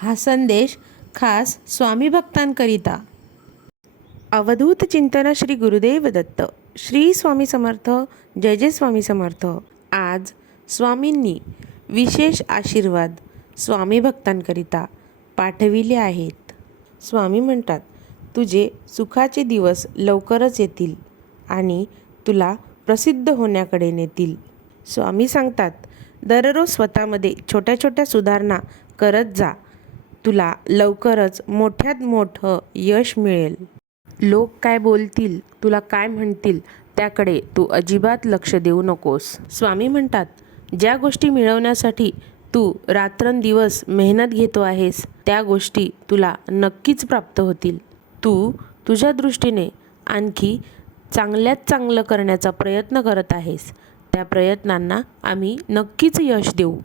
हा संदेश खास स्वामी भक्तांकरिता. अवधूत चिंतन श्री गुरुदेव दत्त. श्री स्वामी समर्थ. जय जय स्वामी समर्थ. आज स्वामींनी विशेष आशीर्वाद स्वामी भक्तांकरिता पाठविले आहेत. स्वामी म्हणतात, तुझे सुखाचे दिवस लवकरच येतील आणि तुला प्रसिद्ध होण्याकडे नेतील. स्वामी सांगतात, दररोज स्वतःमध्ये छोट्या छोट्या सुधारणा करत जा. तुला लवकरच मोठ्यात मोठं यश मिळेल. लोक काय बोलतील, तुला काय म्हणतील त्याकडे तू अजिबात लक्ष देऊ नकोस. स्वामी म्हणतात, ज्या गोष्टी मिळवण्यासाठी तू रात्रंदिवस मेहनत घेतो आहेस त्या गोष्टी तुला नक्कीच प्राप्त होतील. तू तुझ्या दृष्टीने आणखी चांगल्यात चांगलं करण्याचा प्रयत्न करत आहेस. त्या प्रयत्नांना आम्ही नक्कीच यश देऊ.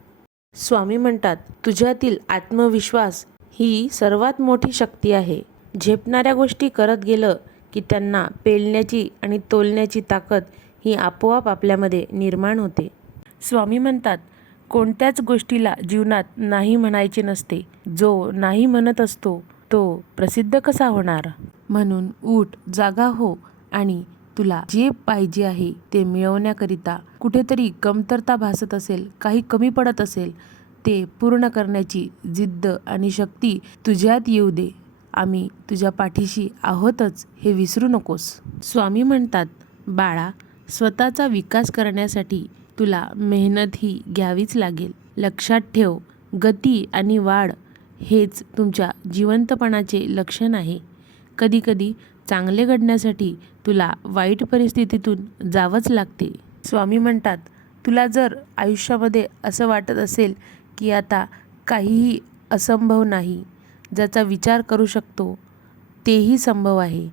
स्वामी म्हणतात, तुझ्यातील आत्मविश्वास ही सर्वात मोठी शक्ती आहे. झेपणाऱ्या गोष्टी करत गेलं की त्यांना पेलण्याची आणि तोलण्याची ताकद ही आपोआप आपल्यामध्ये निर्माण होते. स्वामी म्हणतात, कोणत्याच गोष्टीला जीवनात नाही म्हणायचे नसते. जो नाही म्हणत असतो तो प्रसिद्ध कसा होणार? म्हणून उठ, जागा हो आणि तुला जे पाहिजे आहे ते मिळवण्याकरिता कुठेतरी कमतरता भासत असेल, काही कमी पडत असेल, ते पूर्ण करण्याची जिद्द आणि शक्ती तुझ्यात येऊ दे. आम्ही तुझ्या पाठीशी आहोतच हे विसरू नकोस. स्वामी म्हणतात, बाळा, स्वतःचा विकास करण्यासाठी तुला मेहनत ही घ्यावीच लागेल. लक्षात ठेव, गती आणि वाढ हेच तुमच्या जिवंतपणाचे लक्षण आहे. कधीकधी चांगले घडण्यासाठी तुला वाईट परिस्थितीतून जावंच लागते. स्वामी म्हणतात, तुला जर आयुष्यामध्ये असं वाटत असेल की आता काहीही असंभव नाही, ज्याचा विचार करू शकतो तेही संभव आहे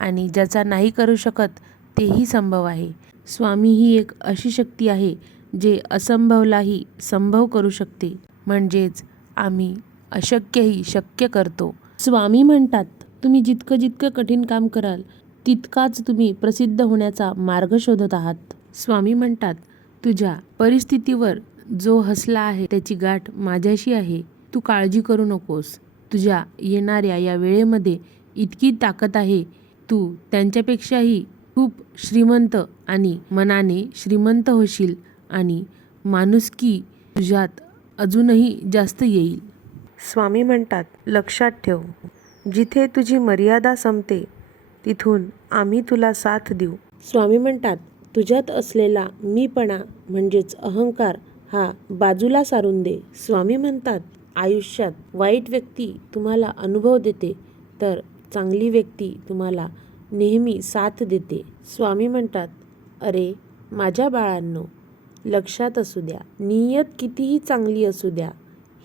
आणि ज्याचा नाही करू शकत तेही संभव आहे. स्वामी ही एक अशी शक्ती आहे जे असंभवलाही संभव करू शकते. म्हणजेच आम्ही अशक्यही शक्य करतो. स्वामी म्हणतात, तुम्ही जितकं जितकं कठीण काम कराल तितकाच तुम्ही प्रसिद्ध होण्याचा मार्ग शोधत आहात. स्वामी म्हणतात, तुझ्या परिस्थितीवर जो हसला आहे त्याची गाठ माझ्याशी आहे. तू काळजी करू नकोस. तुझ्या येणाऱ्या या वेळेमध्ये इतकी ताकद आहे. तू त्यांच्यापेक्षाही खूप श्रीमंत आणि मनाने श्रीमंत होशील आणि माणुसकी तुझ्यात अजूनही जास्त येईल. स्वामी म्हणतात, लक्षात ठेव, जिथे तुझी मर्यादा संपते तिथून आम्ही तुला साथ देऊ. स्वामी म्हणतात, तुझ्यात असलेला मीपणा म्हणजेच अहंकार हा बाजूला सारून दे. स्वामी म्हणतात, आयुष्यात वाईट व्यक्ती तुम्हाला अनुभव देते तर चांगली व्यक्ती तुम्हाला नेहमी साथ देते. स्वामी म्हणतात, अरे माझ्या बाळांनो, लक्षात असू द्या, नियत कितीही चांगली असू द्या,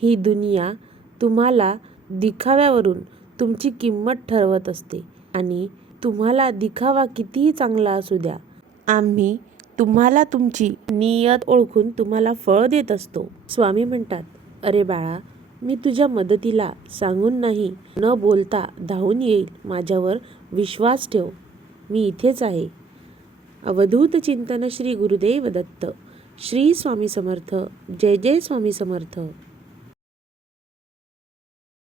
ही दुनिया तुम्हाला दिखाव्यावरून तुमची किंमत ठरवत असते आणि तुम्हाला दिखावा कितीही चांगला असू द्या, आम्ही तुम्हाला तुमची नियत ओळखून तुम्हाला फळ देत असतो. स्वामी म्हणतात, अरे बाळा, मी तुझ्या मदतीला सांगून नाही, न बोलता धावून येईल. माझ्यावर विश्वास ठेव, मी इथेच आहे. अवधूत चिंतन श्री गुरुदेव दत्त. श्री स्वामी समर्थ. जय जय स्वामी समर्थ.